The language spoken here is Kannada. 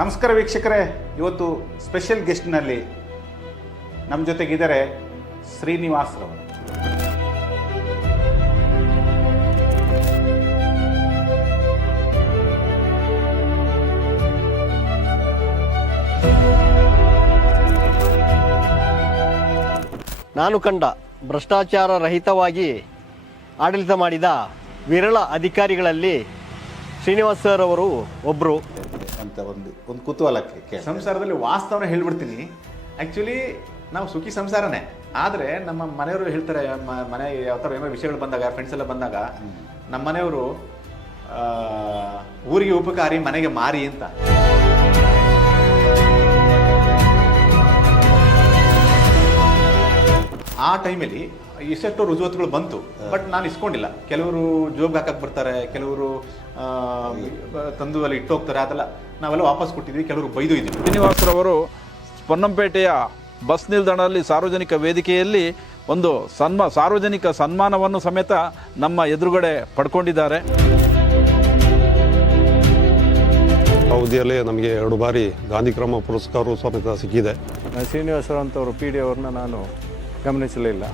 ನಮಸ್ಕಾರ ವೀಕ್ಷಕರೇ, ಇವತ್ತು ಸ್ಪೆಷಲ್ ಗೆಸ್ಟ್ನಲ್ಲಿ ನಮ್ಮ ಜೊತೆಗಿದ್ದಾರೆ ಶ್ರೀನಿವಾಸ್ ರವರು. ನಾನು ಕಂಡ ಭ್ರಷ್ಟಾಚಾರ ರಹಿತವಾಗಿ ಆಡಳಿತ ಮಾಡಿದ ವಿರಳ ಅಧಿಕಾರಿಗಳಲ್ಲಿ ಶ್ರೀನಿವಾಸ್ ಸರ್ ಅವರು ಒಬ್ಬರು ಅಂತ ಒಂದು ಕುತೂಹಲಕ್ಕೆ ಸಂಸಾರದಲ್ಲಿ ವಾಸ್ತವನ ಹೇಳ್ಬಿಡ್ತೀನಿ. ಆ್ಯಕ್ಚುಲಿ ನಾವು ಸುಖಿ ಸಂಸಾರನೇ, ಆದರೆ ನಮ್ಮ ಮನೆಯವರು ಹೇಳ್ತಾರೆ, ಮನೆ ಯಾವ ಥರ ಏನೋ ವಿಷಯಗಳು ಬಂದಾಗ, ಫ್ರೆಂಡ್ಸ್ ಎಲ್ಲ ಬಂದಾಗ, ನಮ್ಮ ಮನೆಯವರು ಊರಿಗೆ ಉಪಕಾರಿ ಮನೆಗೆ ಮಾರಿ ಅಂತ. ಆ ಟೈಮಲ್ಲಿ ಎಷ್ಟೆಷ್ಟೋ ರುಜುವಾತುಗಳು ಬಂತು, ಬಟ್ ನಾನು ಇಸ್ಕೊಂಡಿಲ್ಲ. ಕೆಲವರು ಜೋಬ್ಗೆ ಹಾಕಕ್ಕೆ ಬರ್ತಾರೆ, ಕೆಲವರು ತಂದು ಅಲ್ಲಿ ಇಟ್ಟೋಗ್ತಾರೆ, ಅದೆಲ್ಲ ನಾವೆಲ್ಲ ವಾಪಸ್ ಕೊಟ್ಟಿದ್ವಿ, ಕೆಲವರು ಬೈದು ಇದ್ವಿ. ಶ್ರೀನಿವಾಸರವರು ಪೊನ್ನಂಪೇಟೆಯ ಬಸ್ ನಿಲ್ದಾಣದಲ್ಲಿ ಸಾರ್ವಜನಿಕ ವೇದಿಕೆಯಲ್ಲಿ ಒಂದು ಸಾರ್ವಜನಿಕ ಸನ್ಮಾನವನ್ನು ಸಮೇತ ನಮ್ಮ ಎದುರುಗಡೆ ಪಡ್ಕೊಂಡಿದ್ದಾರೆ. ಅವಧಿಯಲ್ಲೇ ನಮಗೆ 2 ಬಾರಿ ಗಾಂಧಿ ಕ್ರಮ ಪುರಸ್ಕಾರವೂ ಸಮೇತ ಸಿಕ್ಕಿದೆ. ಶ್ರೀನಿವಾಸರಾವ್ ಅಂತವರು ಪಿ ಡಿ ಅವ್ರನ್ನ ನಾನು ಗಮನಿಸಲಿಲ್ಲ.